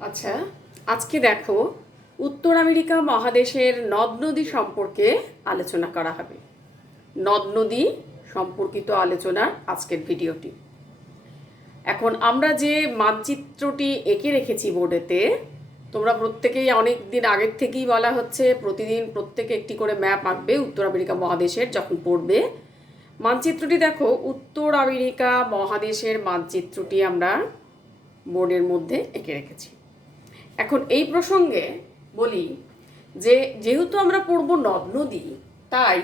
আচ্ছা, আজকে দেখো উত্তর আমেরিকা মহাদেশের নদ নদী সম্পর্কে আলোচনা করা হবে। নদ নদী সম্পর্কিত আলোচনার আজকের ভিডিওটি। এখন আমরা যে মানচিত্রটি এঁকে রেখেছি বোর্ডেতে, তোমরা প্রত্যেকেই অনেক দিন আগের থেকেই বলা হচ্ছে প্রতিদিন প্রত্যেকে একটি করে ম্যাপ আঁকবে উত্তর আমেরিকা মহাদেশের যখন পড়বে। মানচিত্রটি দেখো, উত্তর আমেরিকা মহাদেশের মানচিত্রটি আমরা বোর্ডের মধ্যে এঁকে রেখেছি। এখন এই প্রসঙ্গে বলি যে যেহেতু আমরা পড়ব নদ নদী, তাই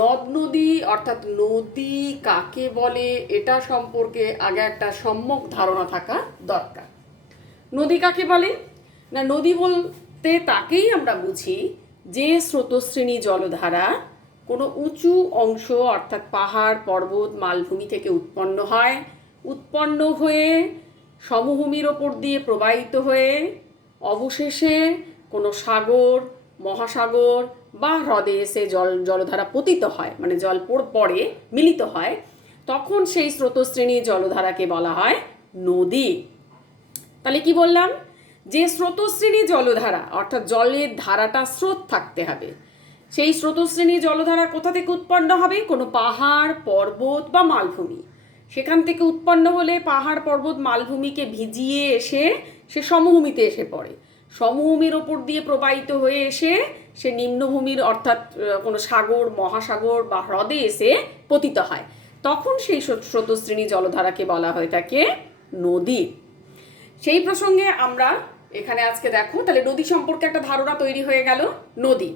নদ নদী অর্থাৎ নদী কাকে বলে এটা সম্পর্কে আগে একটা সম্যক ধারণা থাকা দরকার। নদী কাকে বলে না, নদী বলতে তাকেই আমরা বুঝি যে স্রোতস্বিনী জলধারা কোনো উঁচু অংশ অর্থাৎ পাহাড় পর্বত মালভূমি থেকে উৎপন্ন হয়ে সমভূমির ওপর দিয়ে প্রবাহিত হয়ে অবশেষে কোনো সাগর মহাসাগর বা হ্রদে এসে জলধারা পতিত হয়, মানে জল পড়ে মিলিত হয়, তখন সেই স্রোতস্বিনী জলধারাকে বলা হয় নদী। তাহলে কি বললাম, যে স্রোতস্বিনী জলধারা অর্থাৎ জলের ধারাটা স্রোত থাকতে হবে। সেই স্রোতস্বিনী জলধারা কোথা থেকে উৎপন্ন হবে? কোনো পাহাড় পর্বত বা মালভূমি। সেখান থেকে উৎপন্ন হলে পাহাড় পর্বত মালভূমিকে ভিজিয়ে এসে সে সমভূমিতে এসে পড়ে। সমভূমির ওপর দিয়ে প্রবাহিত হয়ে এসে সে নিম্নভূমির অর্থাৎ কোনো সাগর মহাসাগর বা হ্রদে এসে পতিত হয়। তখন সেই স্রোতস্বিনী জলধারাকে বলা হয়ে থাকে নদী। সেই প্রসঙ্গে আমরা এখানে আজকে দেখো, তাহলে নদী সম্পর্কে একটা ধারণা তৈরি হয়ে গেল, নদী।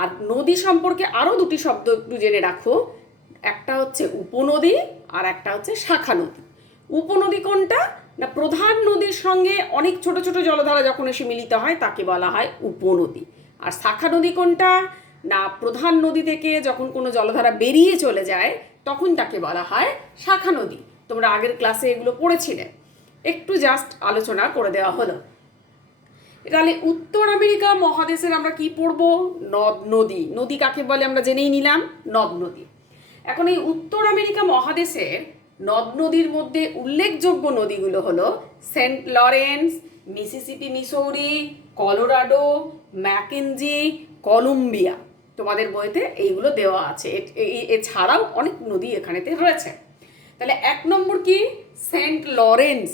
আর নদী সম্পর্কে আরও দুটি শব্দ একটু জেনে রাখো, একটা হচ্ছে উপনদী আর একটা হচ্ছে শাখা নদী। উপনদী কোনটা না, প্রধান নদীর সঙ্গে অনেক ছোট ছোট জলধারা যখন এসে মিলিত হয় তাকে বলা হয় উপনদী। আর শাখা নদী কোনটা না, প্রধান নদী থেকে যখন কোনো জলধারা বেরিয়ে চলে যায় তখন তাকে বলা হয় শাখা নদী। তোমরা আগের ক্লাসে এগুলো পড়েছিলে, একটু জাস্ট আলোচনা করে দেওয়া হলো। তাহলে উত্তর আমেরিকা মহাদেশের আমরা কি পড়বো? নদ নদী। নদী কাকে বলে আমরা জেনেই নিলাম, নদ নদী। এখন এই উত্তর আমেরিকা মহাদেশের নদ নদীর মধ্যে উল্লেখযোগ্য নদীগুলো হলো Saint Lawrence, Mississippi Missouri, Colorado, Mackenzie, Columbia. তোমাদের বইতে এইগুলো দেওয়া আছে। এছাড়াও অনেক নদী এখানেতে রয়েছে। তাহলে 1 নম্বর কি? Saint Lawrence.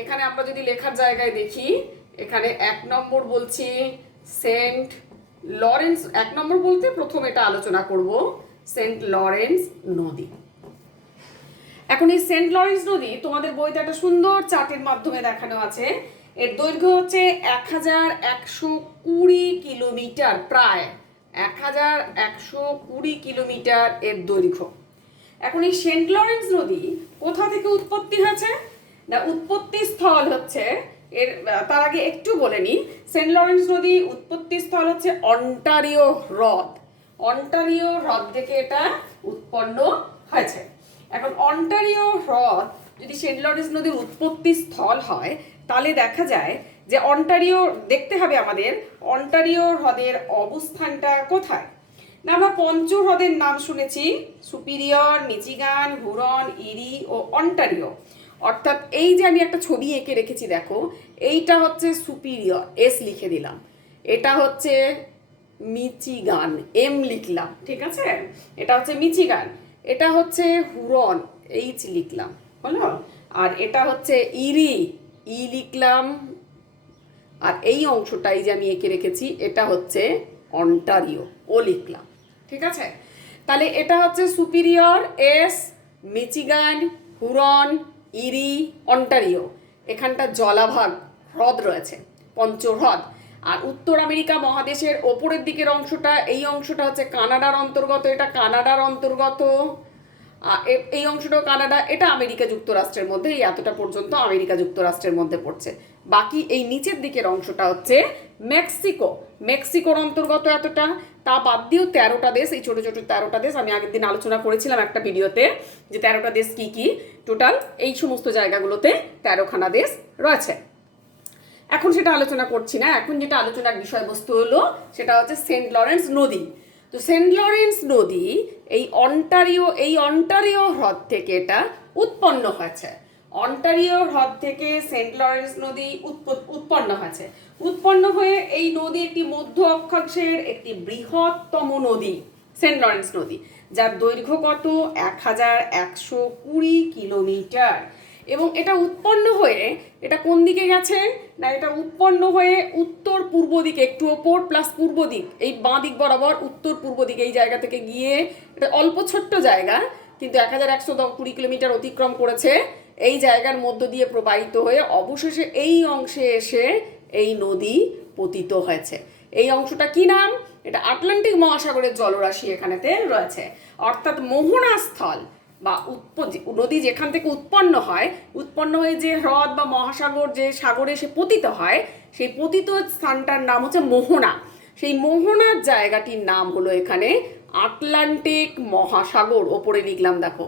এখানে আমরা যদি লেখার জায়গায় দেখি, এখানে 1 নম্বর বলছি সেন্ট লরেন্স। 1 নম্বর বলতে প্রথম এটা আলোচনা করব সেন্ট লরেন্স নদী। এখন এই সেন্ট লরেন্স নদী তোমাদের বইতে একটা সুন্দর চার্টের মাধ্যমে দেখানো আছে। এর দৈর্ঘ্য হচ্ছে 1120 কিলোমিটার, প্রায় 1120 কিলোমিটার এর দৈর্ঘ্য। এখন এই সেন্ট লরেন্স নদী কোথা থেকে উৎপত্তি হয়েছে না, উৎপত্তি স্থল হচ্ছে এর, তার আগে একটু বলে নিই, সেন্ট লরেন্স নদী উৎপত্তি স্থল হচ্ছে অন্টারিও হ্রদ। অন্টারিও হ্রদ থেকে এটা উৎপন্ন হয়েছে। এখন অন্টারিও হ্রদ যদি সেন্ট লরেন্স নদীর উৎপত্তি স্থল হয়, তাহলে দেখা যায় যে অন্টারিও দেখতে হবে আমাদের অন্টারিও হ্রদের অবস্থানটা কোথায় না। আমরা হ্রদের নাম শুনেছি, সুপিরিয়র, মিচিগান, হুরন, ইরি ও অন্টারিও। অর্থাৎ এই যে আমি একটা ছবি এঁকে রেখেছি দেখো, এইটা হচ্ছে সুপিরিয়র, এস লিখে দিলাম। এটা হচ্ছে মিচিগান, এম লিখলাম, ঠিক আছে। এটা হচ্ছে মিচিগান। এটা হচ্ছে হুরন, এইচ লিখলাম, হলো। আর এটা হচ্ছে ইরি, ই লিখলাম। আর এই অংশটাই যে আমি এঁকে রেখেছি এটা হচ্ছে অন্টারিও, ও লিখলাম, ঠিক আছে। তাহলে এটা হচ্ছে সুপিরিয়র, এস, মিচিগান, হুরন, ইরি, অন্টারিও। এখানটা জলাভাগ হ্রদ রয়েছে, পঞ্চহ্রদ। আর উত্তর আমেরিকা মহাদেশের ওপরের দিকের অংশটা, এই অংশটা হচ্ছে কানাডার অন্তর্গত, এটা কানাডার অন্তর্গত। এই অংশটাও কানাডা, এটা আমেরিকা যুক্তরাষ্ট্রের মধ্যে, এই এতটা পর্যন্ত আমেরিকা যুক্তরাষ্ট্রের মধ্যে পড়ছে। বাকি এই নিচের দিকের অংশটা হচ্ছে মেক্সিকো, মেক্সিকোর অন্তর্গত এতটা। তা বাদ দিয়েও 13টা দেশ, এই ছোটো ছোটো 13টা দেশ আমি আগের দিন আলোচনা করেছিলাম একটা ভিডিওতে, যে 13টা দেশ কি কি টোটাল এই সমস্ত জায়গাগুলোতে 13খানা দেশ রয়েছে। এখন সেটা আলোচনা করছি না, এখন যেটা আলোচনার বিষয়বস্তু হলো সেটা হচ্ছে সেন্ট লরেন্স নদী। তো সেন্ট লরেন্স নদী এই অন্টারিও হ্রদ থেকে এটা উৎপন্ন হয়েছে। অন্টারিও হ্রদ থেকে সেন্ট লরেন্স নদী উৎপন্ন হয়েছে। উৎপন্ন হয়ে এই নদী একটি মধ্য অক্ষাংশের একটি বৃহত্তম নদী, সেন্ট লরেন্স নদী, যার দৈর্ঘ্য কত 1120 কিলোমিটার। এবং এটা উৎপন্ন হয়ে এটা কোন দিকে গেছে না, এটা উৎপন্ন হয়ে উত্তর পূর্ব দিকে, একটু ওপর প্লাস পূর্ব দিক, এই বাঁ দিক বরাবর উত্তর পূর্ব দিকে এই জায়গা থেকে গিয়ে, এটা অল্প ছোট্ট জায়গা কিন্তু 1120 কিলোমিটার অতিক্রম করেছে, এই জায়গার মধ্য দিয়ে প্রবাহিত হয়ে অবশেষে এই অংশে এসে এই নদী পতিত হয়েছে। এই অংশটা কি নাম? এটা আটলান্টিক মহাসাগরের জলরাশি এখানেতে রয়েছে, অর্থাৎ মোহনা স্থল বা নদী যেখান থেকে উৎপন্ন হয়, উৎপন্ন হয়ে যে হ্রদ বা মহাসাগর, যে সাগরে সে পতিত হয়, সেই পতিত স্থানটার নাম হচ্ছে মোহনা। সেই মোহনার জায়গাটির নাম হলো এখানে আটলান্টিক মহাসাগর। ওপরে লিখলাম দেখো,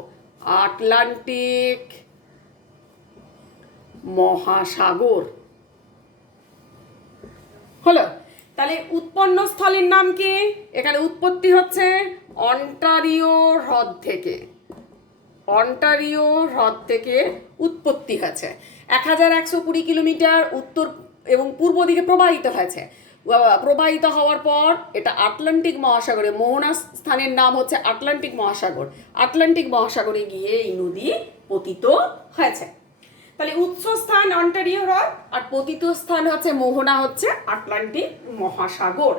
আটলান্টিক মহাসাগর হলো। তাহলে উৎপন্ন স্থলের নাম কি? এখানে উৎপত্তি হচ্ছে অন্টারিও হ্রদ থেকে, অন্টারিও হ্রদ থেকে উৎপত্তি হয়েছে। 1120 কিলোমিটার উত্তর এবং পূর্ব দিকে প্রবাহিত হয়েছে। প্রবাহিত হওয়ার পর এটা আটলান্টিক মহাসাগরে, মোহনা স্থানের নাম হচ্ছে আটলান্টিক মহাসাগর, আটলান্টিক মহাসাগরে গিয়ে এই নদী পতিত হয়েছে। তাহলে উৎসস্থান অন্টারিও হ্রদ আর পতিত স্থান হচ্ছে মোহনা, হচ্ছে আটলান্টিক মহাসাগর।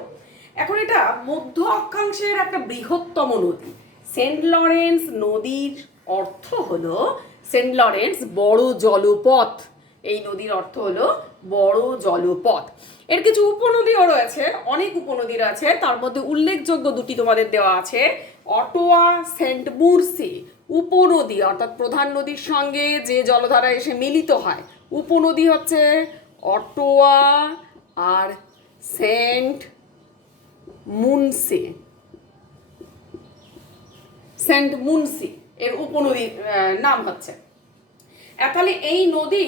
এখন এটা মধ্য অক্ষাংশের একটা বৃহত্তম নদী। সেন্ট লরেন্স নদীর অর্থ হলো, সেন্ট লরেন্স বড় জলপথ। এই নদীর অর্থ হলো বড় জলপথ। এর কিছু উপনদীও রয়েছে, অনেক উপনদী রয়েছে, তার মধ্যে উল্লেখযোগ্য দুটি তোমাদের দেওয়া আছে। অটোয়া সেন্ট মুরসি উপনদী, অর্থাৎ প্রধান নদীর সঙ্গে যে জলধারা এসে মিলিত হয়, উপনদী হচ্ছে অটোয়া আর সেন্ট মুনসি, সেন্ট মুনসি এর উপনদীর নাম হচ্ছে। তাহলে এই নদী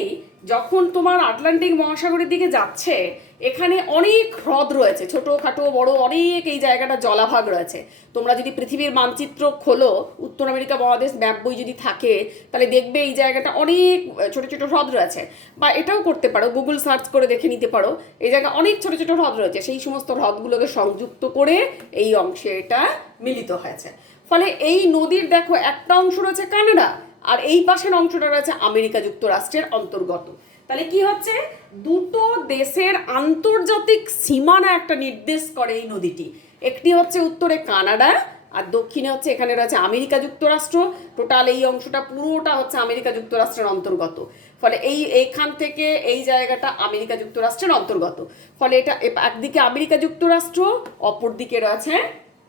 যখন তোমার আটলান্টিক মহাসাগরের দিকে যাচ্ছে, এখানে অনেক হ্রদ রয়েছে, ছোটোখাটো বড় অনেক, এই জায়গাটা জলাভাগ রয়েছে। তোমরা যদি পৃথিবীর মানচিত্র খোলো, উত্তর আমেরিকা মহাদেশ ম্যাপ বই যদি থাকে, তাহলে দেখবে এই জায়গাটা অনেক ছোটো ছোটো হ্রদ রয়েছে। বা এটাও করতে পারো, গুগল সার্চ করে দেখে নিতে পারো, এই জায়গায় অনেক ছোটো ছোটো হ্রদ রয়েছে। সেই সমস্ত হ্রদগুলোকে সংযুক্ত করে এই অংশে এটা মিলিত হয়েছে। ফলে এই নদীর দেখো একটা অংশ রয়েছে কানাডা, আর এই পাশের অংশটা রয়েছে আমেরিকা যুক্তরাষ্ট্রের অন্তর্গত। তাহলে কি হচ্ছে, দুটো দেশের আন্তর্জাতিক সীমানা একটা নির্দেশ করে এই নদীটি। একটি হচ্ছে উত্তরে কানাডা আর দক্ষিণে হচ্ছে এখানে রয়েছে আমেরিকা যুক্তরাষ্ট্র। টোটাল এই অংশটা পুরোটা হচ্ছে আমেরিকা যুক্তরাষ্ট্রের অন্তর্গত। ফলে এইখান থেকে এই জায়গাটা আমেরিকা যুক্তরাষ্ট্রের অন্তর্গত। ফলে এটা একদিকে আমেরিকা যুক্তরাষ্ট্র, অপরদিকে রয়েছে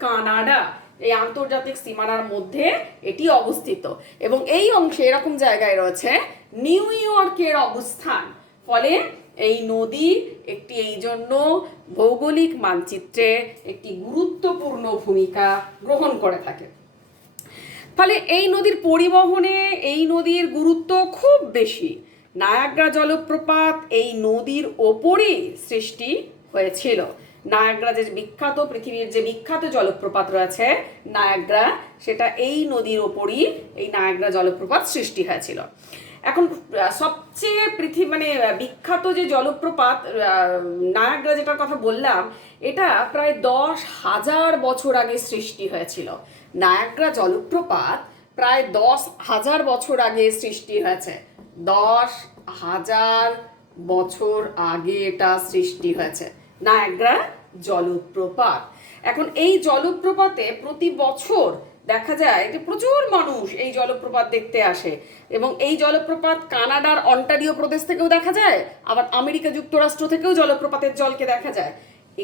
কানাডা। এই আন্তর্জাতিক সীমানার মধ্যে এটি অবস্থিত এবং এই অংশে এরকম জায়গায় রয়েছে নিউ ইয়র্কের অবস্থান। ফলে এই নদী একটি এই জন্য ভৌগোলিক মানচিত্রে একটি গুরুত্বপূর্ণ ভূমিকা গ্রহণ করে থাকে। ফলে এই নদীর পরিবহনে এই নদীর গুরুত্ব খুব বেশি। নায়াগ্রা জলপ্রপাত এই নদীর ওপরই সৃষ্টি হয়েছিল। নায়াগ্রা যে বিখ্যাত, পৃথিবীর যে বিখ্যাত জলপ্রপাত রয়েছে নায়াগ্রা, সেটা এই নদীর ওপরই এই নায়াগ্রা জলপ্রপাত সৃষ্টি হয়েছিল। এখন সবচেয়ে বিখ্যাত যে জলপ্রপাত নায়াগ্রা, যেটার কথা বললাম, এটা প্রায় 10,000 বছর আগে সৃষ্টি হয়েছিল। নায়াগ্রা জলপ্রপাত প্রায় 10,000 বছর আগে সৃষ্টি হয়েছে। 10,000 বছর আগে এটা সৃষ্টি হয়েছে নায়াগ্রা জলপ্রপাত। এখন এই জলপ্রপাতে প্রতি বছর দেখা যায় যে প্রচুর মানুষ এই জলপ্রপাত দেখতে আসে এবং এই জলপ্রপাত কানাডার অন্টারিও প্রদেশ থেকেও দেখা যায়, আবার আমেরিকা যুক্তরাষ্ট্র থেকেও জলপ্রপাতের জলকে দেখা যায়।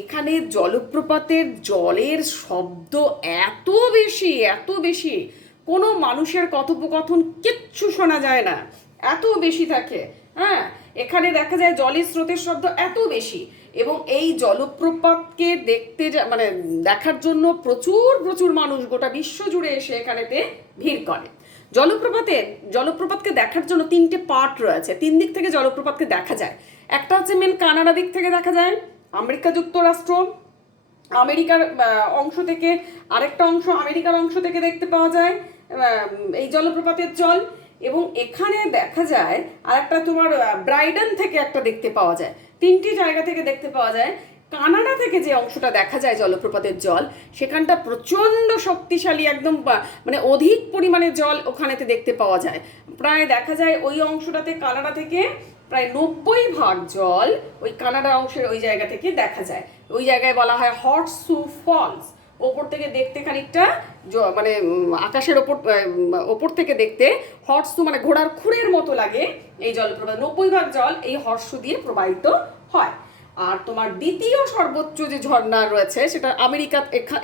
এখানে জলপ্রপাতের জলের শব্দ এত বেশি, কোনো মানুষের কথোপকথন কিচ্ছু শোনা যায় না, এত বেশি থাকে। হ্যাঁ, এখানে দেখা যায় জলের স্রোতের শব্দ এত বেশি এবং এই জলপ্রপাতকে দেখার জন্য প্রচুর মানুষ গোটা বিশ্ব জুড়ে এসে এখানেতে ভিড় করে। জলপ্রপাতকে দেখার জন্য 3টে পার্ট রয়েছে, 3 দিক থেকে জলপ্রপাতকে দেখা যায়। একটা হচ্ছে মেন কানাডা দিক থেকে দেখা যায়, আমেরিকা যুক্তরাষ্ট্র আমেরিকার অংশ থেকে, আরেকটা অংশ আমেরিকার অংশ থেকে দেখতে পাওয়া যায় এই জলপ্রপাতের জল। এবং এখানে দেখা যায় আর একটা তোমার ব্রাইডেন থেকে একটা দেখতে পাওয়া যায়, 3টি জায়গা থেকে দেখতে পাওয়া যায়। কানাডা থেকে যে অংশটা দেখা যায় জলপ্রপাতের জল, সেখানটা প্রচণ্ড শক্তিশালী, একদম মানে অধিক পরিমাণে জল ওখানেতে দেখতে পাওয়া যায়। প্রায় দেখা যায় ওই অংশটাতে কানাডা থেকে প্রায় 90% জল ওই কানাডা অংশের ওই জায়গা থেকে দেখা যায়। ওই জায়গায় বলা হয় হর্সু ফলস। ওপর থেকে দেখতে খানিকটা মানে আকাশের ওপর থেকে দেখতে হর্সু মানে ঘোড়ার খুরের মতো লাগে এই জলপ্রপাত। 90% জল এই হর্সু দিয়ে প্রবাহিত হয়। আর তোমার দ্বিতীয় সর্বোচ্চ যে ঝর্ণা রয়েছে সেটা আমেরিকা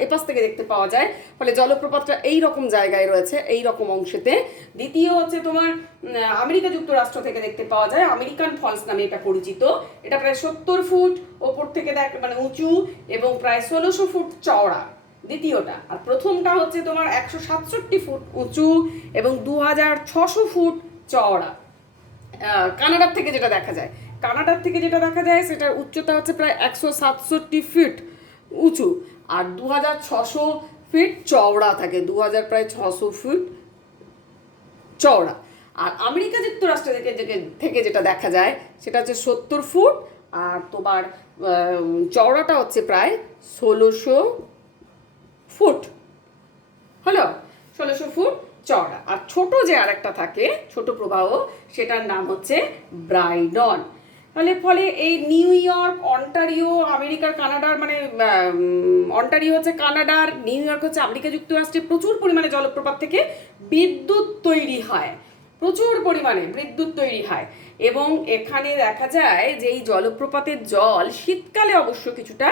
এপাশ থেকে দেখতে পাওয়া যায়, ফলে জলপ্রপাতটা এই রকম জায়গায় রয়েছে, এই রকম অংশেতে। দ্বিতীয় হচ্ছে তোমার আমেরিকা যুক্তরাষ্ট্র থেকে দেখতে পাওয়া যায়, আমেরিকান ফলস নামে এটা পরিচিত। এটা প্রায় 70 ফুট ওপর থেকে মানে উঁচু এবং প্রায় 1600 ফুট চওড়া দ্বিতীয়টা। আর প্রথমটা হচ্ছে তোমার 167 ফুট উঁচু এবং 2600 ফুট চওড়া। কানাডার থেকে যেটা দেখা যায়, সেটার উচ্চতা হচ্ছে প্রায় 167 ফিট উঁচু আর 2600 ফিট চওড়া থাকে, 2600 ফিট চওড়া। আর আমেরিকা যুক্তরাষ্ট্র থেকে যেটা দেখা যায় সেটা হচ্ছে 70 ফুট আর তোমার চওড়াটা হচ্ছে প্রায় 1600 ফুট। হলো 1600 ফুট চওড়া। আর ছোট যে আরেকটা থাকে, ছোট প্রবাহ, সেটার নাম হচ্ছে ব্রাইডন। ফলে এই নিউ ইয়র্ক, অন্টারিও, আমেরিকার কানাডার মানে অন্টারিও হচ্ছে কানাডার, নিউ ইয়র্ক হচ্ছে আমেরিকা যুক্তরাষ্ট্রে প্রচুর পরিমাণে জলপ্রপাত থেকে বিদ্যুৎ তৈরি হয়, প্রচুর পরিমাণে বিদ্যুৎ তৈরি হয়। এবং এখানে দেখা যায় যে এই জলপ্রপাতের জল শীতকালে অবশ্য কিছুটা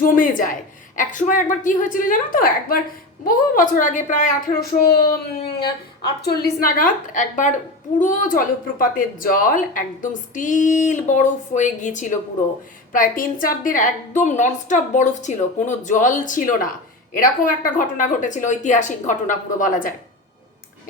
জমে যায়। একসময় একবার কি হয়েছিল জানো তো, একবার বহু বছর আগে প্রায় 1848 নাগাদ একবার পুরো জলপ্রপাতের জল একদম স্টিল বরফ হয়ে গিয়েছিল পুরো, প্রায় 3-4 দিন একদম ননস্টপ বরফ ছিল, কোনো জল ছিল না। এরকম একটা ঘটনা ঘটেছিল, ঐতিহাসিক ঘটনা পুরো বলা যায়,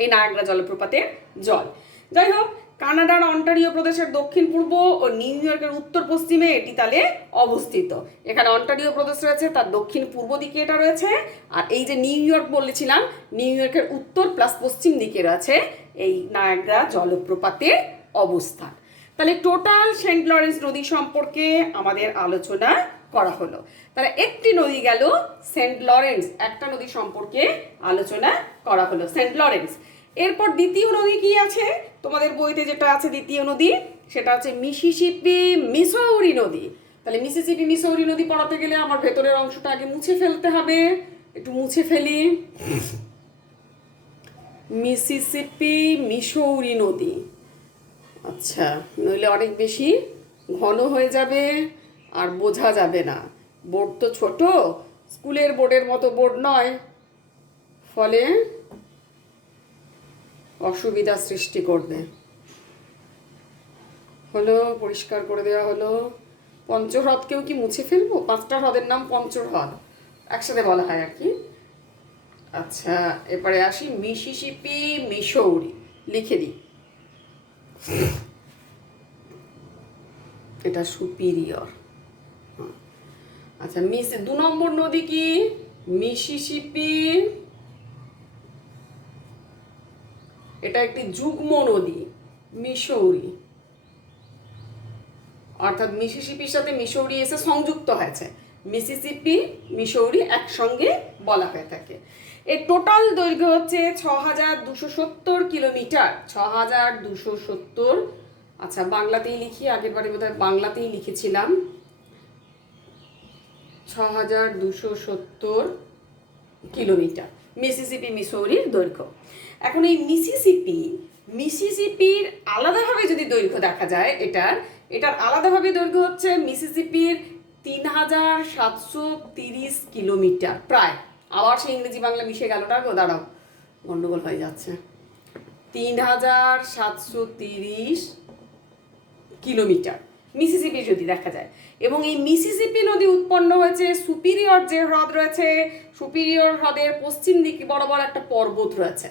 এই নায়াগ্রা জলপ্রপাতের জল। যাই হোক, কানাডার অন্টারিও প্রদেশের দক্ষিণ পূর্ব ও নিউ ইয়র্কের উত্তর পশ্চিমে এটি তাহলে অবস্থিত। এখানে অন্টারিও প্রদেশ রয়েছে, তার দক্ষিণ পূর্ব দিকে এটা রয়েছে। আর এই যে নিউ ইয়র্ক বলেছিলাম, নিউ ইয়র্কের উত্তর প্লাস পশ্চিম দিকে রয়েছে এই নায়াগ্রা জলপ্রপাতের অবস্থান। তাহলে টোটাল সেন্ট লরেন্স নদী সম্পর্কে আমাদের আলোচনা করা হলো। তাহলে একটি নদী গেল সেন্ট লরেন্স, একটা নদী সম্পর্কে আলোচনা করা হলো সেন্ট লরেন্স। এরপর দ্বিতীয় নদী কি আছে তোমাদের বইতে, যেটা আছে দ্বিতীয় নদী, সেটা হচ্ছে মিসিসিপি মিসৌরি নদী। তাহলে মিসিসিপি মিসৌরি নদী পড়াতে গেলে আমার ভেতরের অংশটা আগে মুছে ফেলতে হবে, একটু মুছে ফেলি। মিসিসিপি মিসৌরি নদী, আচ্ছা, নইলে অনেক বেশি ঘন হয়ে যাবে আর বোঝা যাবে না। বোর্ড তো ছোট, স্কুলের বোর্ডের মতো বোর্ড নয়, ফলে অসুবিধা সৃষ্টি করবে। হলো, পরিষ্কার করে দেওয়া হলো। পঞ্চহ্রদকেও কি মুছে ফেলবো? 5টা হ্রদের নাম পঞ্চহ্রদ একসাথে বলা হয় আর কি। আচ্ছা, এবারে আসি মিসিসিপি মিসৌরি, লিখে দিই। এটা সুপিরিয়র। আচ্ছা, 2 নম্বর নদী কি? মিসিসিপি। এটা একটি যুগ্ম নদী, মিসৌরি, অর্থাৎ মিসিসিপির সাথে মিসৌরি এসে সংযুক্ত হয়েছে, মিসিসিপি মিসৌরি একসঙ্গে বলা হয়ে থাকে। এর টোটাল দৈর্ঘ্য হচ্ছে 6270 কিলোমিটার। 6270, আচ্ছা বাংলাতেই লিখি, আগের বারে বোধহয় বাংলাতেই লিখেছিলাম। 6270 কিলোমিটার মিসিসিপি মিসৌরির দৈর্ঘ্য। এখন এই মিসিসিপির আলাদাভাবে যদি দৈর্ঘ্য দেখা যায়, এটার আলাদাভাবে দৈর্ঘ্য হচ্ছে মিসিসিপির 3730 কিলোমিটার প্রায়। আবার সেই ইংরেজি বাংলা মিশে গেল না গো, দাঁড়াও, গন্ডগোল হয়ে যাচ্ছে। 3730 কিলোমিটার মিসিসিপি যদি দেখা যায়। এবং এই মিসিসিপি নদী উৎপন্ন হয়েছে সুপিরিয়র যে হ্রদ রয়েছে, সুপিরিয়র হ্রদের পশ্চিম দিকে বরাবর একটা পর্বত রয়েছে,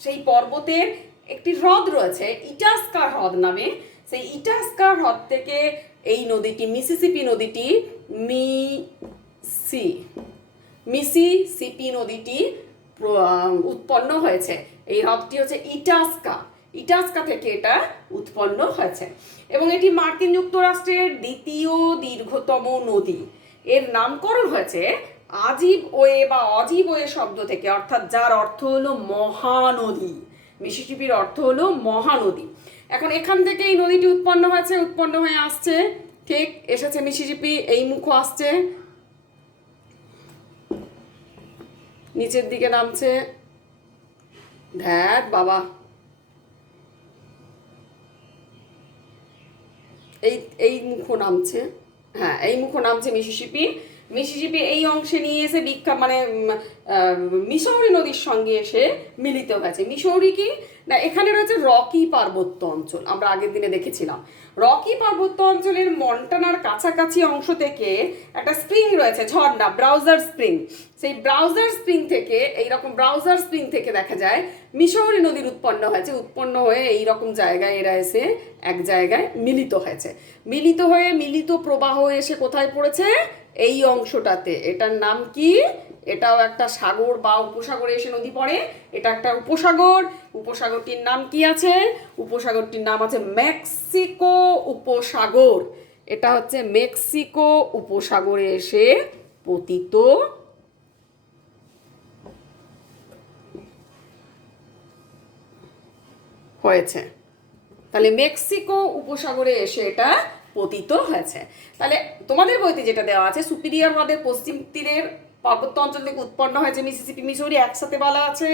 সেই পর্বতের একটি হ্রদ রয়েছে ইটাস্কা হ্রদ নামে। সেই ইটাস্কা হ্রদ থেকে এই নদীটি, মিসিসিপি নদীটি, মিসিসিপি নদীটি উৎপন্ন হয়েছে। এই হ্রদটি হচ্ছে ইটাস্কা, ইটাস্কা থেকে এটা উৎপন্ন হয়েছে এবং এটি মার্কিন যুক্তরাষ্ট্রের দ্বিতীয় দীর্ঘতম নদী। এর নামকরণ হয়েছে আজিব ওয়ে বা অজীব ওয়ে শব্দ থেকে, অর্থাৎ যার অর্থ হলো মহানদী। মিসিসিপির অর্থ হলো মহানদী। এখন এখান থেকে এই নদীটি উৎপন্ন হয়ে আসছে, ঠিক এসেছে মিসিসিপি, এই মুখও আসছে, নিচের দিকে নামছে, ধ্যাত বাবা, এই মুখও নামছে, হ্যাঁ এই মুখও নামছে মিসিসিপি। এই অংশে নিয়ে এসে মিসৌরি নদীর সঙ্গে এসে মিলিত হয়েছে। মিসৌরি কি না, এখানে রয়েছে রকি পার্বত্য অঞ্চল, আমরা আগের দিনে দেখেছিলাম। রকি পার্বত্য অঞ্চলের মন্টানার কাছাকাছি অংশ থেকে একটা স্প্রিং রয়েছে, ঝর্ণা, ব্রাউজার স্প্রিং। সেই ব্রাউজার স্প্রিং থেকে দেখা যায় মিসৌরি নদীর উৎপন্ন হয়ে এইরকম জায়গায় এরা এসে এক জায়গায় মিলিত হয়েছে। মিলিত প্রবাহ এসে কোথায় পড়েছে? এই অংশটাতে। এটার নাম কি? এটাও একটা সাগর বা উপসাগরে এসে নদী পড়ে, এটা একটা উপসাগর। উপসাগরটির নাম কি আছে? উপসাগরটির নাম আছে মেক্সিকো উপসাগর। এটা হচ্ছে মেক্সিকো উপসাগরে এসে পতিত হয়েছে। তাহলে মেক্সিকো উপসাগরে এসে এটা পতিত হয়েছে। তাহলে তোমাদের বইতে যেটা দেওয়া আছে, সুপিরিয়র হ্রদের পশ্চিম তীরের পার্বত্য অঞ্চল থেকে উৎপন্ন হয়েছে মিসিসিপি মিসৌরি একসাথে বলা আছে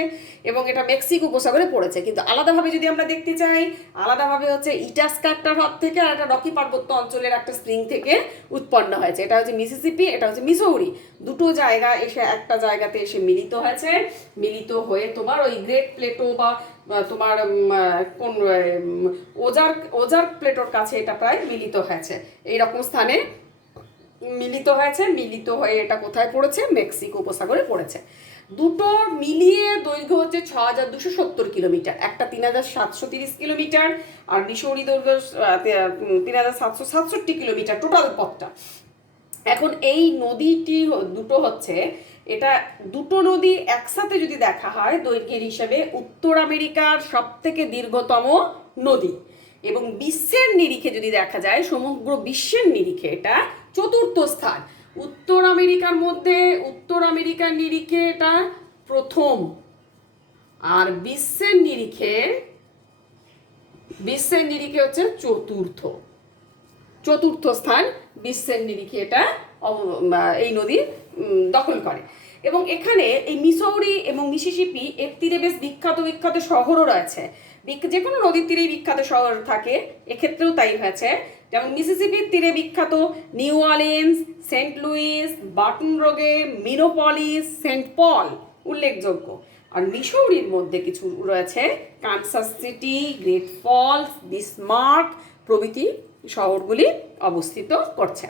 এবং এটা মেক্সিকো উপসাগরে পড়েছে। কিন্তু আলাদাভাবে যদি আমরা দেখতে চাই, আলাদাভাবে হচ্ছে ইটাস্কা একটা হ্রদ থেকে আর একটা রকি পার্বত্য অঞ্চলের একটা স্প্রিং থেকে উৎপন্ন হয়েছে। এটা হচ্ছে মিসিসিপি, এটা হচ্ছে মিসৌরি। দুটো জায়গা এসে একটা জায়গাতে এসে মিলিত হয়েছে। মিলিত হয়ে তোমার ওই গ্রেট প্লেটো বা তোমার কোন ওজার প্লেটোর কাছে এটা প্রায় মিলিত হয়েছে, এইরকম স্থানে মিলিত হয়ে এটা কোথায় পড়েছে? মেক্সিকো উপসাগরে পড়েছে। দুটো মিলিয়ে দৈর্ঘ্য হচ্ছে ৬,২৭০ কিলোমিটার, একটা ৩,৭৩০ কিলোমিটার আর মিসৌরি দৈর্ঘ্য ৩,৭৬৭ কিলোমিটার টোটাল পথটা। এখন এই নদীটি দুটো হচ্ছে, এটা দুটো নদী একসাথে যদি দেখা হয় দৈর্ঘ্যের হিসাবে উত্তর আমেরিকার সব থেকে দীর্ঘতম নদী এবং বিশ্বের নিরিখে যদি দেখা যায়, সমগ্র বিশ্বের নিরিখে এটা চতুর্থ স্থান। উত্তর আমেরিকার নিরিখে এটা প্রথম, আর বিশ্বের নিরিখে হচ্ছে চতুর্থ স্থান। বিশ্বের নিরিখে এটা এই নদী দখল করে এবং এখানে এই মিসৌরি এবং মিসিসিপি এর তীরে বেশ বিখ্যাত শহরও রয়েছে। যে কোনো নদীর তীরেই বিখ্যাত শহর থাকে, এক্ষেত্রেও তাই হয়েছে। যেমন মিসিসিপির তীরে বিখ্যাত New Orleans, Saint Louis, Baton Rouge, Minneapolis, Saint পল উল্লেখযোগ্য। আর মিসৌরির মধ্যে কিছু রয়েছে Kansas city, great false, Bismarck প্রভৃতি শহরগুলি অবস্থিত করছে।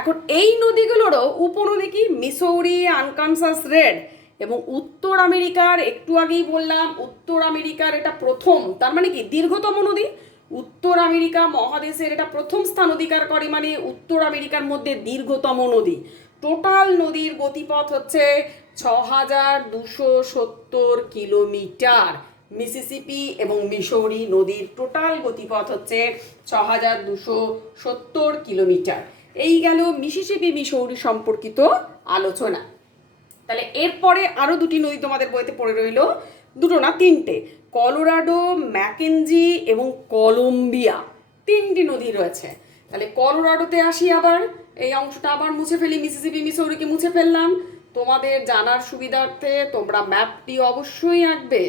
এখন এই নদীগুলোরও উপনদী কি? মিসৌরি, আনকানসাস রেড এবং উত্তর আমেরিকার, একটু আগেই বললাম উত্তর আমেরিকার এটা প্রথম, তার মানে কি দীর্ঘতম নদী। উত্তর আমেরিকা মহাদেশের এটা প্রথম স্থান অধিকার করে, মানে উত্তর আমেরিকার মধ্যে দীর্ঘতম নদী। টোটাল নদীর গতিপথ হচ্ছে ৬,২৭০ কিলোমিটার। মিসিসিপি এবং মিসৌরি নদীর টোটাল গতিপথ হচ্ছে ৬,২৭০ কিলোমিটার। এই গেল মিসিসিপি মিসৌরি সম্পর্কিত আলোচনা। তাহলে এরপরে আরও দুটি নদী তোমাদের বইতে পড়ে রইল, দুটো না তিনটে, কলোরাডো, ম্যাকেঞ্জি এবং কলম্বিয়া, তিনটি নদী রয়েছে। তাহলে কলোরাডোতে আসি, আবার এই অংশটা আবার মুছে ফেলি, মিসিসিপি মিসৌরিকে মুছে ফেললাম। তোমাদের জানার সুবিধার্থে তোমরা ম্যাপটি অবশ্যই আঁকবে,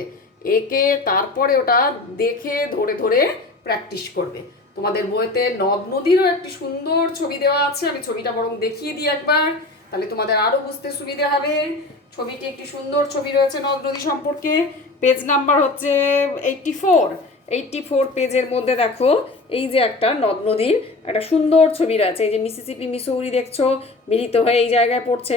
এঁকে তারপরে ওটা দেখে ধরে ধরে প্র্যাকটিস করবে। তোমাদের বইতে নদ নদীরও একটি সুন্দর ছবি দেওয়া আছে, আমি ছবিটা বরং দেখিয়ে দিই একবার, তাহলে তোমাদের আরও বুঝতে সুবিধা হবে। ছবিটি একটি সুন্দর ছবি রয়েছে নদ নদী সম্পর্কে, পেজ নাম্বার হচ্ছে 84 পেজের মধ্যে দেখো এই যে একটা নদ নদীর একটা সুন্দর ছবি রয়েছে। এই যে মিসিসিপি মিসৌরি দেখছো মিলিত হয়ে এই জায়গায় পড়ছে,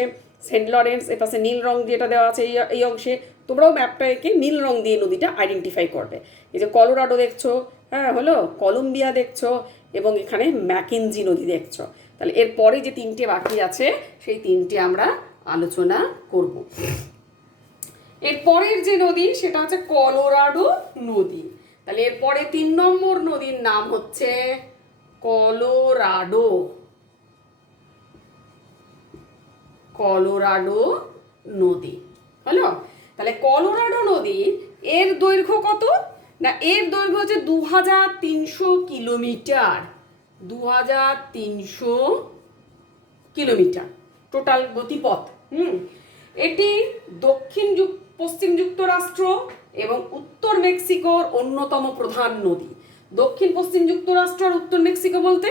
সেন্ট লরেন্স এপাশে নীল রং যেটা দেওয়া আছে এই অংশে, তোমরাও ম্যাপটা এঁকে নীল রং দিয়ে নদীটা আইডেন্টিফাই করবে। এই যে কলোরাডো দেখছো, হ্যাঁ হলো, কলম্বিয়া দেখছো এবং এখানে ম্যাকেঞ্জি নদী দেখছো। তাহলে এরপরে যে তিনটে বাকি আছে সেই তিনটে আমরা আলোচনা করব। এরপরের যে নদী সেটা হচ্ছে কলোরাডো নদী। তাহলে এরপরে 3 নম্বর নদীর নাম হচ্ছে কলোরাডো। কলোরাডো নদী হলো। তাহলে কলোরাডো নদী এর দৈর্ঘ্য কত না, এর দৈর্ঘ্য হচ্ছে 2300 কিলোমিটার। 2300 কিলোমিটার টোটাল গতিপথ। এটি পশ্চিম যুক্তরাষ্ট্র এবং উত্তর মেক্সিকোর অন্যতম প্রধান নদী। দক্ষিণ পশ্চিম যুক্তরাষ্ট্র আর উত্তর মেক্সিকো বলতে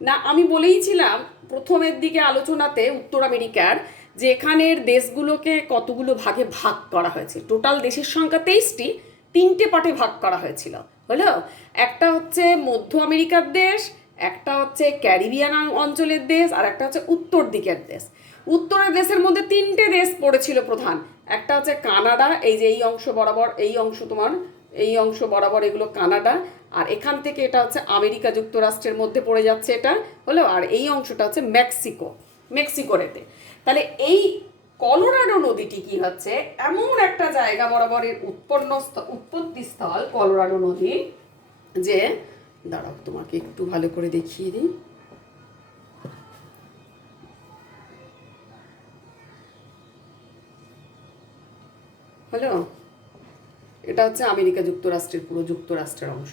না, আমি বলেইছিলাম প্রথমের দিকে আলোচনাতে উত্তর আমেরিকার যে এখানের দেশগুলোকে কতগুলো ভাগে ভাগ করা হয়েছে। টোটাল দেশের সংখ্যা 23টি, 3টে পার্টে ভাগ করা হয়েছিল হলো। একটা হচ্ছে মধ্য আমেরিকার দেশ, একটা হচ্ছে ক্যারিবিয়ান অঞ্চলের দেশ, আর একটা হচ্ছে উত্তর দিকের দেশ। উত্তরের দেশের মধ্যে 3টে দেশ পড়েছিল প্রধান। একটা হচ্ছে কানাডা, এই যে এই অংশ বরাবর, এই অংশ তোমার এই অংশ বরাবর এগুলো কানাডা, আর এখান থেকে এটা হচ্ছে আমেরিকা যুক্তরাষ্ট্রের মধ্যে পড়ে যাচ্ছে এটা হলো, আর এই অংশটা হচ্ছে মেক্সিকোর এতে। তাহলে এই কলোরাডো নদীটি কি হচ্ছে, এমন একটা জায়গা বরাবরের উৎপত্তিস্থল কলোরাডো নদী, যে দাঁড়াও তোমাকে একটু ভালো করে দেখিয়ে দিই। হ্যালো, এটা হচ্ছে আমেরিকা যুক্তরাষ্ট্রের পুরো যুক্তরাষ্ট্রের অংশ।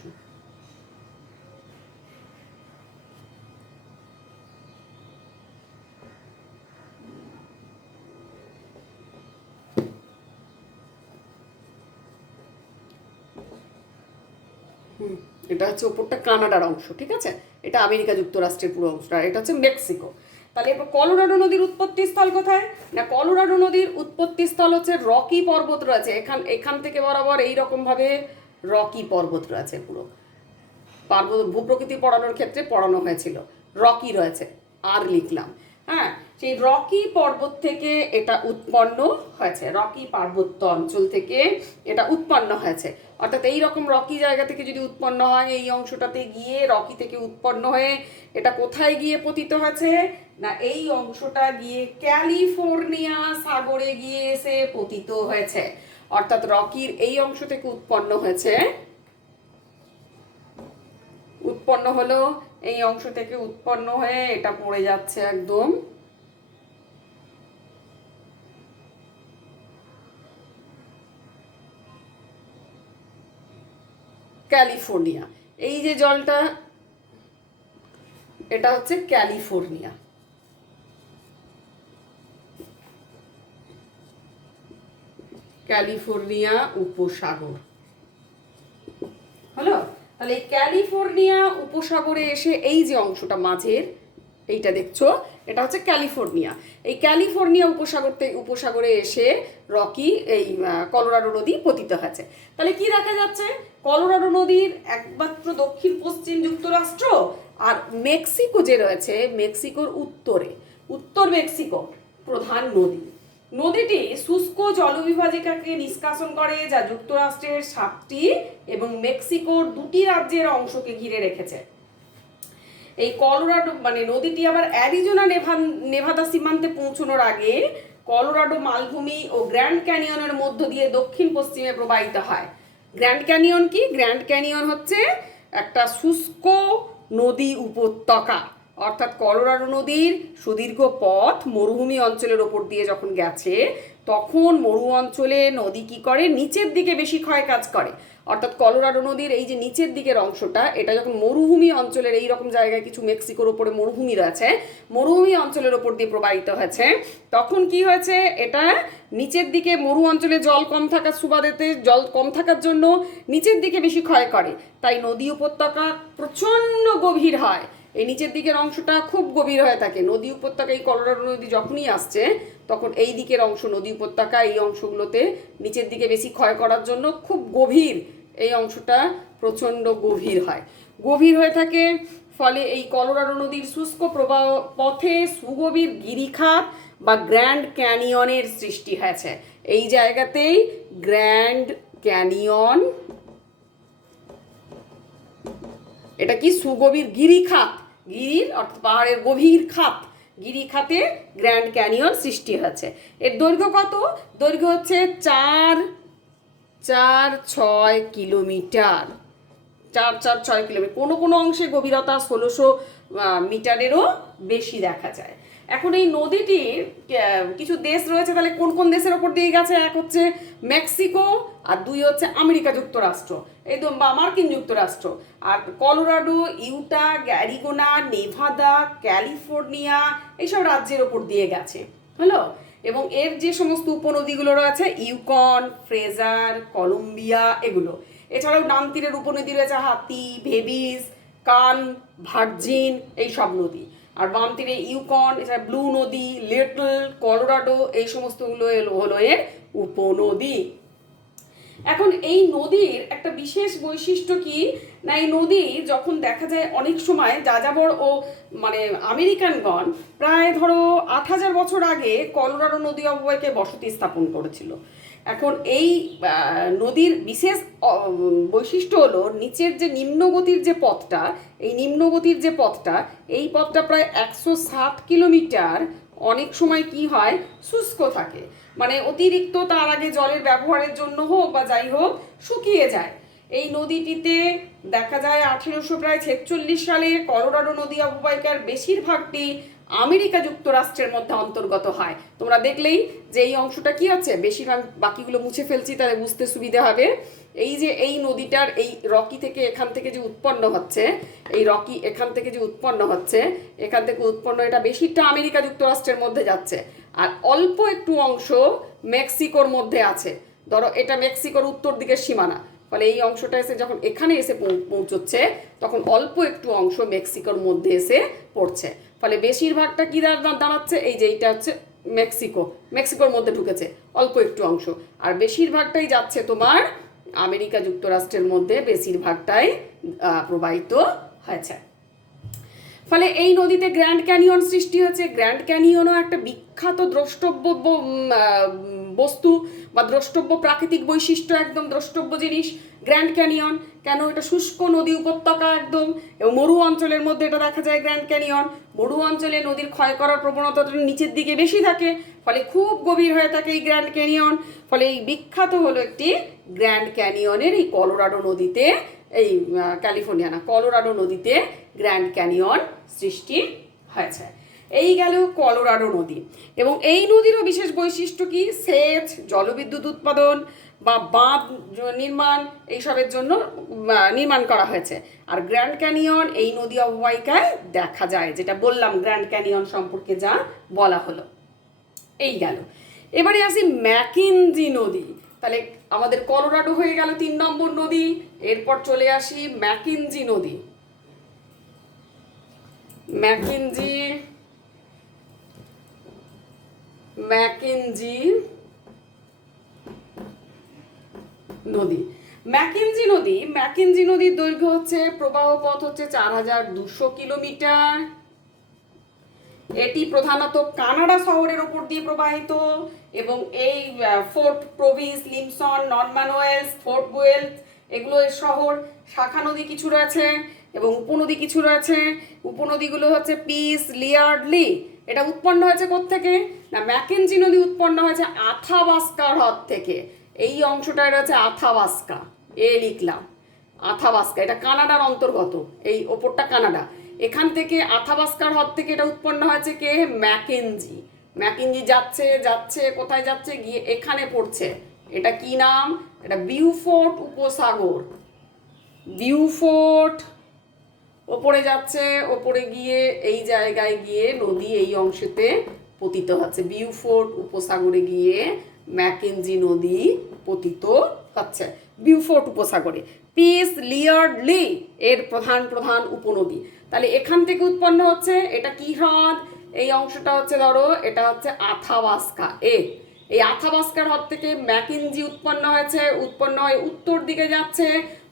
এটা হচ্ছে ওপরটা কানাডার অংশ, ঠিক আছে, এটা আমেরিকা যুক্তরাষ্ট্রের পুরো অংশ, আর এটা হচ্ছে মেক্সিকো। তাহলে এবার কলোরাডো নদীর উৎপত্তিস্থল কোথায় না, কলোরাডো নদীর উৎপত্তিস্থল হচ্ছে রকি পর্বত রয়েছে। এখান থেকে বরাবর এইরকম ভাবে রকি পর্বত রয়েছে। পুরো ভূপ্রকৃতি পড়ানোর ক্ষেত্রে পড়ানো হয়েছিল, রকি রয়েছে, আর লিখলাম। হ্যাঁ, সেই রকি পর্বত থেকে এটা উৎপন্ন হয়েছে, রকি পার্বত্য অঞ্চল থেকে এটা উৎপন্ন হয়েছে। অর্থাৎ এই রকম রকি জায়গা থেকে যদি উৎপন্ন হয়, এই অংশটাতে গিয়ে রকি থেকে উৎপন্ন হয়ে এটা কোথায় গিয়ে পতিত হয়েছে না, এই অংশটা গিয়ে ক্যালিফোর্নিয়া সাগরে গিয়ে এসে পতিত হয়েছে। অর্থাৎ রকির এই অংশ থেকে উৎপন্ন হয়েছে, উৎপন্ন হলো এই অংশ থেকে উৎপন্ন হয়ে এটা পড়ে যাচ্ছে একদম ক্যালিফোর্নিয়া। এই যে জলটা, এটা হচ্ছে ক্যালিফোর্নিয়া। ক্যালিফোর্নিয়া উপসাগর হলো। তাহলে এই ক্যালিফোর্নিয়া উপসাগরে এসে এই যে অংশটা মাঝের এইটা দেখছো, এটা হচ্ছে ক্যালিফোর্নিয়া। এই ক্যালিফোর্নিয়া উপসাগরে এসে রকি এই কলোরাডো নদী পতিত হয়েছে। তাহলে কি দেখা যাচ্ছে, কলোরাডো নদীর একমাত্র দক্ষিণ পশ্চিম যুক্তরাষ্ট্র আর মেক্সিকো যে রয়েছে, মেক্সিকোর উত্তর মেক্সিকো প্রধান নদী। নদীটি শুষ্ক জলবিভাজিকাকে নিষ্কাশন করে, যা যুক্তরাষ্ট্রের 7টি এবং মেক্সিকোর 2টি রাজ্যের অংশকে ঘিরে রেখেছে। এই কলোরাডো নদীটি আবার অ্যারিজোনা নেভাদা সীমান্তে পৌঁছানোর আগে কলোরাডো মালভূমি ও গ্র্যান্ড ক্যানিয়নের মধ্য দিয়ে দক্ষিণ পশ্চিমে প্রবাহিত হয়। গ্র্যান্ড ক্যানিয়ন কি? গ্র্যান্ড ক্যানিয়ন হচ্ছে একটা শুষ্ক নদী উপত্যকা। অর্থাৎ কলোরাডো নদীর সুদীর্ঘ পথ মরুভূমি অঞ্চলের ওপর দিয়ে যখন গেছে, তখন মরু অঞ্চলে নদী কি করে, নিচের দিকে বেশি ক্ষয় কাজ করে। অর্থাৎ কলোরাডো নদীর এই যে নিচের দিকের অংশটা, এটা যখন মরুভূমি অঞ্চলের এইরকম জায়গায় কিছু মেক্সিকোর ওপরে মরুভূমি রয়েছে, মরুভূমি অঞ্চলের ওপর দিয়ে প্রবাহিত হয়েছে, তখন কি হয়েছে, এটা নিচের দিকে মরু অঞ্চলে জল কম থাকার সুবাদেতে, জল কম থাকার জন্য নিচের দিকে বেশি ক্ষয় করে, তাই নদী উপত্যকা প্রচণ্ড গভীর হয়। এই নিচের দিকের অংশটা খুব গভীর হয়ে থাকে। নদী উপত্যকা, এই কলোরাডো নদী যখনই আসছে, তখন এই দিকের অংশ নদী উপত্যকা, এই অংশগুলোতে নিচের দিকে বেশি ক্ষয় করার জন্য খুব গভীর, এই অংশটা প্রচণ্ড গভীর হয়, গভীর হয়ে থাকে। ফলে এই কলোরাডো নদীর শুষ্ক প্রবাহ পথে সুগভীর গিরিখাত বা গ্র্যান্ড ক্যানিয়নের সৃষ্টি হয়েছে। এই জায়গাতেই গ্র্যান্ড ক্যানিয়ন, এটা কি সুগভীর গিরিখাত, গিরির অর্থাৎ পাহাড়ের গভীর খাত, গিরিখাতে গ্র্যান্ড ক্যানিয়ন সৃষ্টি হয়েছে। এর দৈর্ঘ্য কত? দৈর্ঘ্য হচ্ছে 4.6 কিলোমিটার। 4.6 কিলোমিটার, কোনো কোনো অংশে গভীরতা 1600 মিটারেরও বেশি দেখা যায়। এখন এই নদীটির কিছু দেশ রয়েছে, তাহলে কোন কোন দেশের ওপর দিয়ে গেছে? এক হচ্ছে মেক্সিকো, আর দুই হচ্ছে আমেরিকা যুক্তরাষ্ট্র, এই তো বা মার্কিন যুক্তরাষ্ট্র। আর Colorado, Utah, Arizona, Nevada, California এইসব রাজ্যের ওপর দিয়ে গেছে। হলো, এবং এর যে সমস্ত উপনদীগুলো রয়েছে, ইউকন, ফ্রেজার, কলম্বিয়া, এগুলো। এছাড়াও ডান তীরের উপনদী রয়েছে হাতি, ভেবিস, কান, ভার্জিন, এই সব নদী। আর বাম তীরে ইউকন, এছাড়া ব্লু নদী, লিটল, কলোরাডো, এই সমস্তগুলো হলো এর উপনদী। এখন এই নদীর একটা বিশেষ বৈশিষ্ট্য কি না, এই নদী যখন দেখা যায় অনেক সময় যাযাবর ও মানে আমেরিকানগণ প্রায় ধরো 8,000 বছর আগে কলোরাডো নদী অববাহিকায় বসতি স্থাপন করেছিল। এখন এই নদীর বিশেষ বৈশিষ্ট্য হলো নিচের যে নিম্নগতির যে পথটা, এই পথটা প্রায় 160 কিলোমিটার অনেক সময় কি হয়, শুষ্ক থাকে, মানে অতিরিক্ত তার আগে জলের ব্যবহারের জন্য হোক বা যাই হোক শুকিয়ে যায়। এই নদীটিতে দেখা যায় 1846 সালে কলোরাডো নদী অববাহিকার বেশিরভাগটি আমেরিকা যুক্তরাষ্ট্রের মধ্যে অন্তর্গত হয়। তোমরা দেখলেই যে এই অংশটা কি হচ্ছে, বেশিরভাগ, বাকিগুলো মুছে ফেলছি তাহলে বুঝতে সুবিধা হবে। এই যে এই নদীটার এই রকি থেকে এখান থেকে যে উৎপন্ন হচ্ছে, এই রকি এখান থেকে যে উৎপন্ন হচ্ছে, এখান থেকে উৎপন্ন, এটা বেশিরটা আমেরিকা যুক্তরাষ্ট্রের মধ্যে যাচ্ছে, আর অল্প একটু অংশ মেক্সিকোর মধ্যে আছে। ধরো এটা মেক্সিকোর উত্তর দিকের সীমানা, ফলে এই অংশটা এসে যখন এখানে এসে পৌঁছচ্ছে তখন অল্প একটু অংশ মেক্সিকোর মধ্যে এসে পড়ছে, ফলে বেশিরভাগটা কি দাঁড়াচ্ছে, এই যে এইটা হচ্ছে মেক্সিকোর মধ্যে ঢুকেছে অল্প একটু অংশ, আর বেশিরভাগটাই যাচ্ছে তোমার আমেরিকা যুক্তরাষ্ট্রের মধ্যে, বেশিরভাগটাই প্রবাহিত হয়েছে। ফলে এই নদীতে গ্র্যান্ড ক্যানিয়ন সৃষ্টি হয়েছে। গ্র্যান্ড ক্যানিয়নও একটা বিখ্যাত দ্রষ্টব্য বস্তু বা দ্রষ্টব্য প্রাকৃতিক বৈশিষ্ট্য, একদম দ্রষ্টব্য জিনিস গ্র্যান্ড ক্যানিয়ন। কেন? এটা শুষ্ক নদী উপত্যকা একদম, এবং মরু অঞ্চলের মধ্যে এটা দেখা যায় গ্র্যান্ড ক্যানিয়ন। মরু অঞ্চলে নদীর ক্ষয় করার প্রবণতাটা নিচের দিকে বেশি থাকে, ফলে খুব গভীর হয়ে থাকে এই গ্র্যান্ড ক্যানিয়ন। ফলে এই বিখ্যাত হলো একটি গ্র্যান্ড ক্যানিয়নের এই কলোরাডো নদীতে, এই ক্যালিফোর্নিয়া না, কলোরাডো নদীতে গ্র্যান্ড ক্যানিয়ন সৃষ্টি হয়েছে। এই গেল কলোরাডো নদী। এবং এই নদীরও বিশেষ বৈশিষ্ট্য কি, সেচ, জলবিদ্যুৎ উৎপাদন বা বাঁধ নির্মাণ এইসবের জন্য নির্মাণ করা হয়েছে। আর গ্র্যান্ড ক্যানিয়ন এই নদী অববাহিকায় দেখা যায়, যেটা বললাম গ্র্যান্ড ক্যানিয়ন সম্পর্কে যা বলা হলো। এই গেল, এবারে আসি ম্যাকেঞ্জি নদী। তাহলে আমাদের কলোরাডো হয়ে গেল 3 নম্বর নদী, এরপর চলে আসি ম্যাকেঞ্জি নদী। ম্যাকেঞ্জি নদী। ম্যাকেঞ্জি নদীর দৈর্ঘ্য হচ্ছে, প্রবাহ পথ হচ্ছে 4200 কিলোমিটার। এটি প্রধানত কানাডা শহরের ওপর দিয়ে প্রবাহিত, এবং এই Fort Providence, Simpson, Norman Wells, Fort Wells, এগুলো এর শহর। শাখা নদী কিছু রয়েছে এবং উপনদী কিছু রয়েছে। উপনদীগুলো হচ্ছে পিস, লিয়ার্ডলি। এটা উৎপন্ন হয়েছে কোত্থেকে না, ম্যাকেঞ্জি নদী উৎপন্ন হয়েছে আথাবাস্কা হ্রদ থেকে। এই অংশটা রয়েছে আথাবাস্কা, এ লিখলাম আথাবাস্কা, এটা কানাডার অন্তর্গত, এই ওপরটা কানাডা। এখান থেকে আথাবাস্কার হ্রদ থেকে এটা উৎপন্ন হয়েছে কে, ম্যাকেঞ্জি। ম্যাকেঞ্জি যাচ্ছে যাচ্ছে কোথায় যাচ্ছে, গিয়ে এখানে পড়ছে, এটা কি নাম, এটা বিউফোর্ট উপসাগর। বিউফোর্ট ওপরে যাচ্ছে, ওপরে গিয়ে এই জায়গায় গিয়ে নদী এই অংশেতে পতিত হচ্ছে। বিউফোর্ট উপসাগরে গিয়ে ম্যাকেঞ্জি নদী পতিত হচ্ছে বিউফোর্ট উপসাগরে। পিস, লিয়ার্ডলি এর প্রধান উপনদী। তাহলে এখান থেকে উৎপন্ন হচ্ছে, এটা কি হ্রদ, এই অংশটা হচ্ছে ধরো এটা হচ্ছে আথাবাস্কা। এই আথাবাস্কার হ্রদ থেকে ম্যাকেঞ্জি উৎপন্ন হয়েছে, উৎপন্ন হয়ে উত্তর দিকে যাচ্ছে,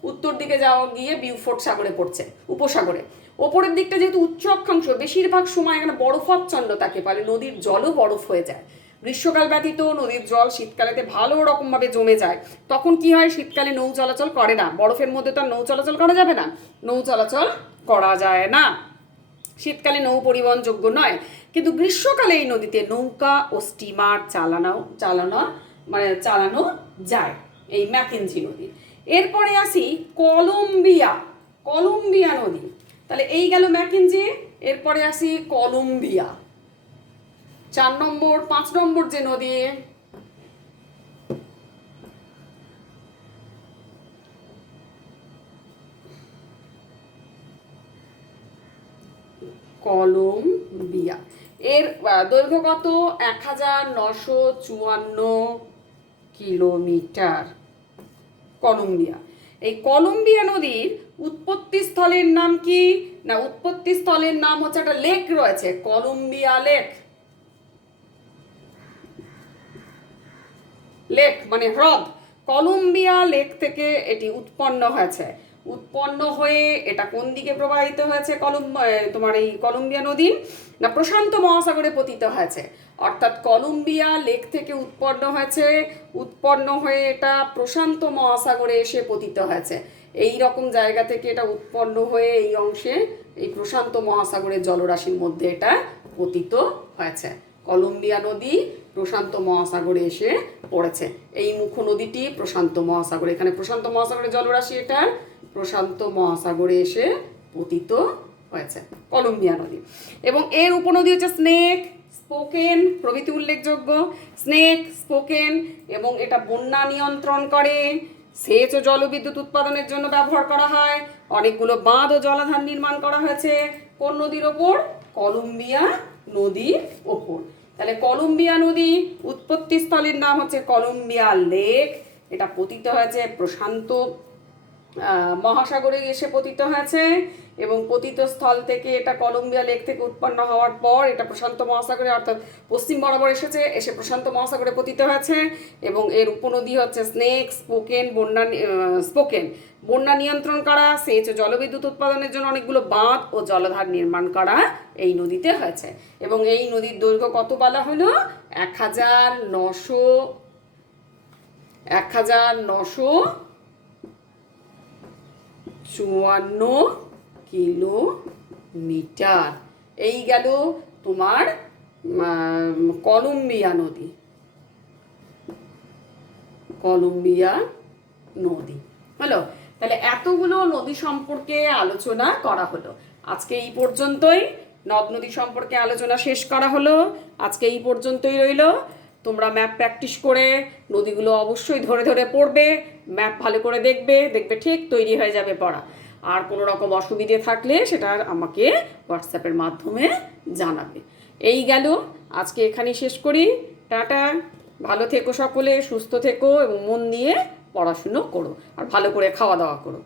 উত্তর দিকে যাওয়া গিয়ে বিউফোর্ট সাগরে পড়ছে, উপসাগরে। ওপরের দিকটা যেহেতু উচ্চ অক্ষাংশ, বেশিরভাগ সময় এখানে বরফাচ্ছন্ন থাকে, ফলে নদীর জলও বরফ হয়ে যায়। গ্রীষ্মকাল ব্যতীত নদীর জল শীতকালেতে ভালো রকমভাবে জমে যায়। তখন কি হয়, শীতকালে নৌ চলাচল করে না, বরফের মধ্যে তো আর নৌ চলাচল করা যাবে না, নৌ চলাচল করা যায় না, শীতকালে নৌ পরিবহন যোগ্য নয়। কিন্তু গ্রীষ্মকালে এই নদীতে নৌকা ও স্টিমার চালানো যায় এই ম্যাকেঞ্জি নদী। এরপরে আসি কলম্বিয়া। কলম্বিয়া নদী। তাহলে এই গেল ম্যাকেঞ্জি, এরপরে আসি কলম্বিয়া। 4 নম্বর 5 নম্বর যে নদী, কলম্বিয়া, এর দৈর্ঘ্য কত? 1954 কিলোমিটার। কলম্বিয়া, এই কলম্বিয়া নদীর উৎপত্তি স্থলের নাম কি? না, উৎপত্তি স্থলের নাম হচ্ছে, একটা লেক রয়েছে, কলম্বিয়া লেক। লেক মানে হ্রদ। কলম্বিয়া লেক থেকে এটি উৎপন্ন হয়েছে। উৎপন্ন হয়ে এটা কোন দিকে প্রবাহিত হয়েছে? তোমার এই কলম্বিয়া নদী না প্রশান্ত মহাসাগরে পতিত হয়েছে। অর্থাৎ কলম্বিয়া লেক থেকে উৎপন্ন হয়েছে, উৎপন্ন হয়ে এটা প্রশান্ত মহাসাগরে এসে পতিত হয়েছে। এই রকম জায়গা থেকে এটা উৎপন্ন হয়ে এই অংশে এই প্রশান্ত মহাসাগরের জলরাশির মধ্যে এটা পতিত হয়েছে। কলম্বিয়া নদী প্রশান্ত মহাসাগরে এসে পড়েছে। এই মুখ্য নদীটি প্রশান্ত মহাসাগরে, এখানে প্রশান্ত মহাসাগরের জলরাশি, এটা প্রশান্ত মহাসাগরে এসে পতিত হয়েছে কলম্বিয়া নদী। এবং এর উপনদী হচ্ছে স্নেক, স্পোকেন প্রভৃতি উল্লেখযোগ্য। স্নেক, স্পোকেন, এবং এটা বন্যা নিয়ন্ত্রণ করে, সেচ ও জলবিদ্যুৎ উৎপাদনের জন্য ব্যবহার করা হয়। অনেকগুলো বাঁধ ও জলাধার নির্মাণ করা হয়েছে কোন নদীর ওপর? কলম্বিয়া নদীর ওপর। তাহলে কলম্বিয়া নদী উৎপত্তি স্থলের নাম হচ্ছে কলম্বিয়া লেক। এটা পতিত হয়েছে প্রশান্ত মহাসাগরে এসে পতিত হয়েছে, এবং পতিত স্থল থেকে এটা কলম্বিয়া লেক থেকে উৎপন্ন হওয়ার পর এটা প্রশান্ত মহাসাগরে অর্থাৎ পশ্চিম বরাবর এসে প্রশান্ত মহাসাগরে পতিত হয়েছে। এবং এর উপনদী হচ্ছে স্নেক, স্পোকেন বন্যা নিয়ন্ত্রণ করা, সেচ ও জলবিদ্যুৎ উৎপাদনের জন্য অনেকগুলো বাঁধ ও জলাধার নির্মাণ করা এই নদীতে হয়েছে। এবং এই নদীর দৈর্ঘ্য কত বলা হলো? 1954 কিলোমিটার। এই গেল তোমার কলম্বিয়া নদী। কলম্বিয়া নদী হলো। তাহলে এতগুলো নদী সম্পর্কে আলোচনা করা হলো। আজকে এই পর্যন্তই নদ নদী সম্পর্কে আলোচনা শেষ করা হলো। আজকে এই পর্যন্তই রইল। তোমরা ম্যাপ প্র্যাকটিস করে নদীগুলো অবশ্যই ধরে ধরে পড়বে, ম্যাপ ভালো করে দেখবে, ঠিক তৈরি হয়ে যাবে পড়া। আর কোনো রকম অসুবিধে থাকলে সেটা আমাকে হোয়াটসঅ্যাপের মাধ্যমে জানাবে। এই গেল, আজকে এখানেই শেষ করি। টাটা, ভালো থেকো সকলে, সুস্থ থেকো এবং মন দিয়ে পড়াশুনো করো আর ভালো করে খাওয়া দাওয়া করো।